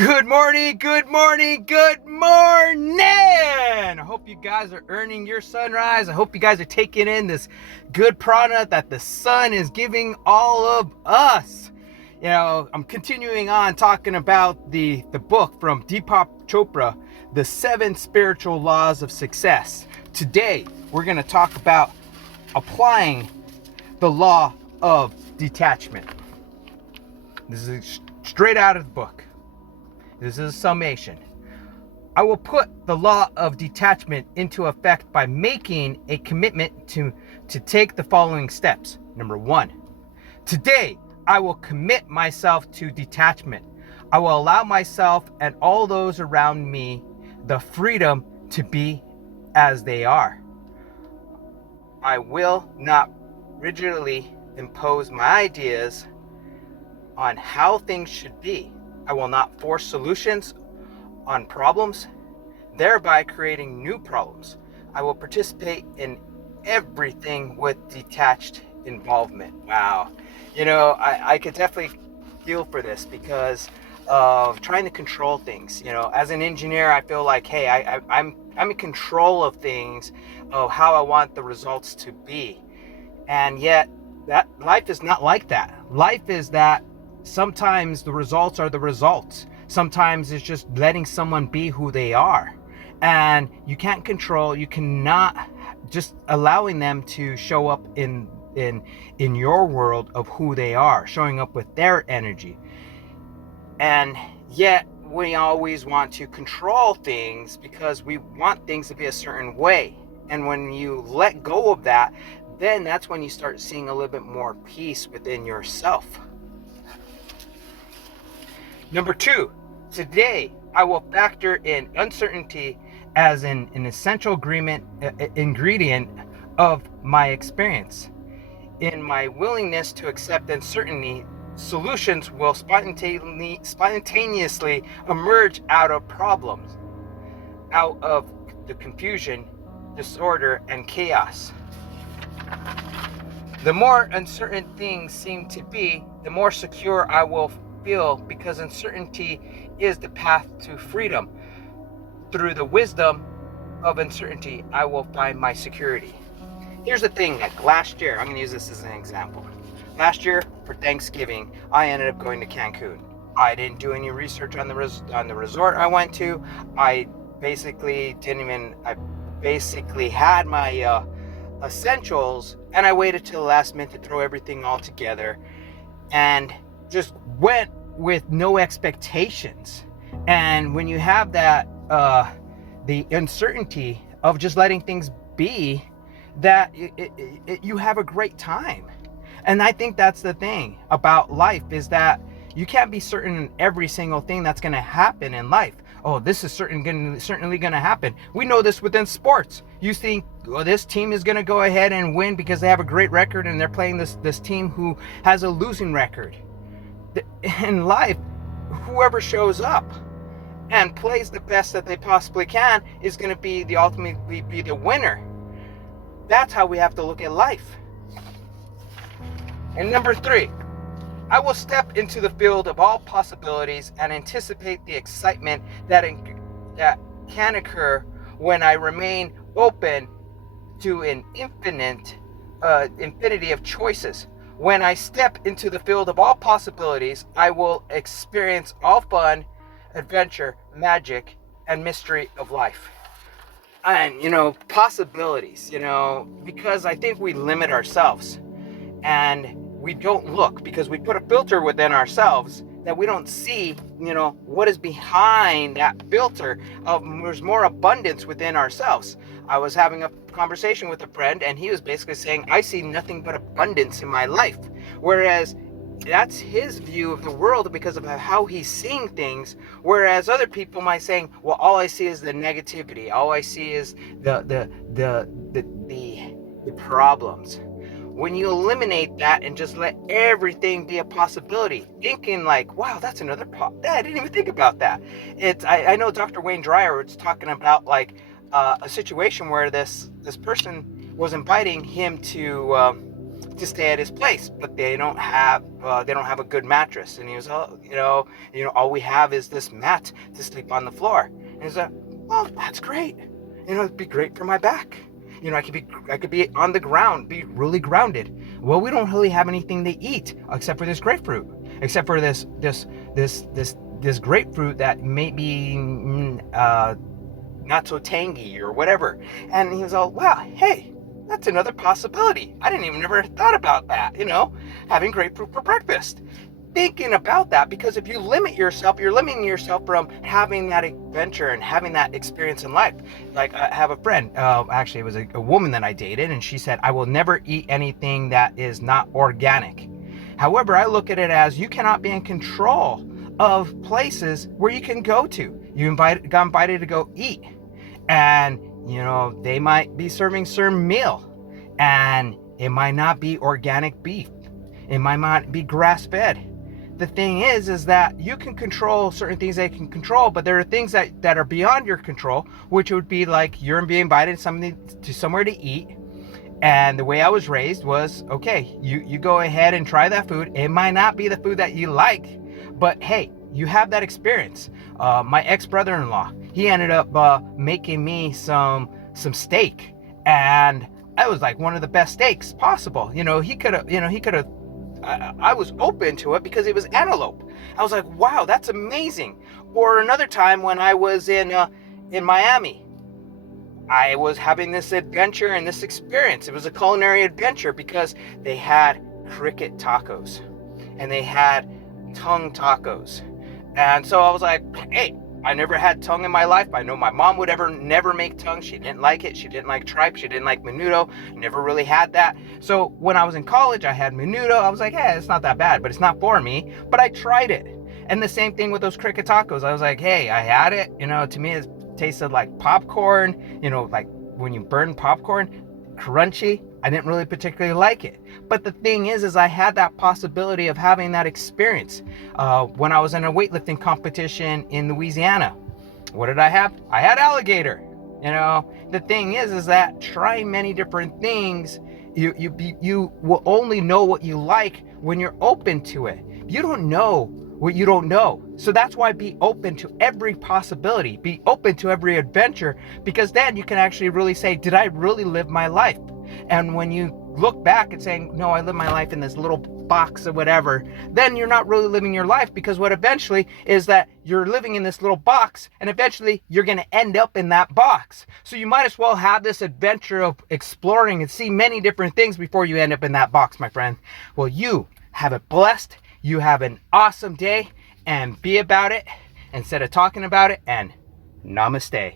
Good morning, good morning, good morning. I hope you guys are earning your sunrise. I hope you guys are taking in this good product that the sun is giving all of us. I'm continuing on talking about the book from Deepak Chopra, The 7 Spiritual Laws of Success. Today, we're going to talk about applying the law of detachment. This is straight out of the book. This is a summation. I will put the law of detachment into effect by making a commitment to take the following steps. Number 1, today I will commit myself to detachment. I will allow myself and all those around me the freedom to be as they are. I will not rigidly impose my ideas on how things should be. I will not force solutions on problems, thereby creating new problems. I will participate in everything with detached involvement. Wow. I could definitely feel for this because of trying to control things. As an engineer, I feel like, hey, I'm in control of things, of how I want the results to be. And yet, that life is not like that. Life is that sometimes the results are the results. Sometimes it's just letting someone be who they are. And you cannot just allowing them to show up in your world of who they are, showing up with their energy. And yet we always want to control things because we want things to be a certain way. And when you let go of that, then that's when you start seeing a little bit more peace within yourself. Number 2, today I will factor in uncertainty as an essential ingredient of my experience. In my willingness to accept uncertainty, solutions will spontaneously emerge out of problems, out of the confusion, disorder, and chaos. The more uncertain things seem to be, the more secure I will feel, because uncertainty is the path to freedom. Through the wisdom of uncertainty, I will find my security. Here's the thing, like last year, I'm going to use this as an example. Last year, for Thanksgiving, I ended up going to Cancun. I didn't do any research on the resort I went to. I basically had my essentials, and I waited till the last minute to throw everything all together and just went with no expectations. And when you have that the uncertainty of just letting things be, that you have a great time. And I think that's the thing about life, is that you can't be certain in every single thing that's going to happen in life. Oh, this is certainly going to happen. We know this within sports. You think, oh, this team is going to go ahead and win because they have a great record and they're playing this team who has a losing record. In life, whoever shows up and plays the best that they possibly can is going to be ultimately be the winner. That's how we have to look at life. And number 3, I will step into the field of all possibilities and anticipate the excitement that can occur when I remain open to an infinity of choices. When I step into the field of all possibilities, I will experience all fun, adventure, magic, and mystery of life. And, possibilities, because I think we limit ourselves. And we don't look because we put a filter within ourselves that we don't see, what is behind that filter of there's more abundance within ourselves. I was having a conversation with a friend, and he was basically saying, I see nothing but abundance in my life. Whereas that's his view of the world because of how he's seeing things. Whereas other people might saying, well, all I see is the negativity. All I see is the problems. When you eliminate that and just let everything be a possibility, thinking like, wow, that's another I didn't even think about that. I know Dr. Wayne Dyer was talking about like a situation where this person was inviting him to to stay at his place, but they don't have a good mattress. And he was, oh, all we have is this mat to sleep on the floor. And he's like, well, that's great. It'd be great for my back. I could be on the ground, be really grounded. Well, we don't really have anything to eat except for this grapefruit, except for this grapefruit that may be not so tangy or whatever. And he was all, wow, hey, that's another possibility. I didn't even ever thought about that, having grapefruit for breakfast. Thinking about that, because if you limit yourself, you're limiting yourself from having that adventure and having that experience in life. Like, I have a friend, actually it was a woman that I dated, and she said, I will never eat anything that is not organic. However, I look at it as you cannot be in control of places where you can go to. You got invited to go eat, and they might be serving certain meal, and it might not be organic beef. It might not be grass-fed. The thing is that you can control certain things that you can control, but there are things that are beyond your control, which would be like you're being invited to somewhere to eat. And the way I was raised was, okay, you go ahead and try that food. It might not be the food that you like, but hey, you have that experience. My ex-brother-in-law, he ended up making me some steak, and that was like one of the best steaks possible. He could have. I was open to it because it was antelope. I was like, wow, that's amazing. Or another time when I was in Miami, I was having this adventure and this experience. It was a culinary adventure because they had cricket tacos and they had tongue tacos. And so I was like, hey, I never had tongue in my life. I know my mom would never make tongue. She didn't like it. She didn't like tripe. She didn't like menudo. Never really had that. So when I was in college, I had menudo. I was like, hey, it's not that bad, but it's not for me. But I tried it. And the same thing with those cricket tacos. I was like, hey, I had it. To me, it tasted like popcorn. Like when you burn popcorn, crunchy. I didn't really particularly like it. But the thing is I had that possibility of having that experience. When I was in a weightlifting competition in Louisiana, what did I have? I had alligator. The thing is that trying many different things, you will only know what you like when you're open to it. You don't know what you don't know. So that's why be open to every possibility. Be open to every adventure, because then you can actually really say, did I really live my life? And when you look back and saying, no, I live my life in this little box or whatever, then you're not really living your life, because what eventually is that you're living in this little box, and eventually you're going to end up in that box. So you might as well have this adventure of exploring and see many different things before you end up in that box, my friend. Well, you have it blessed. You have an awesome day, and be about it instead of talking about it, and namaste.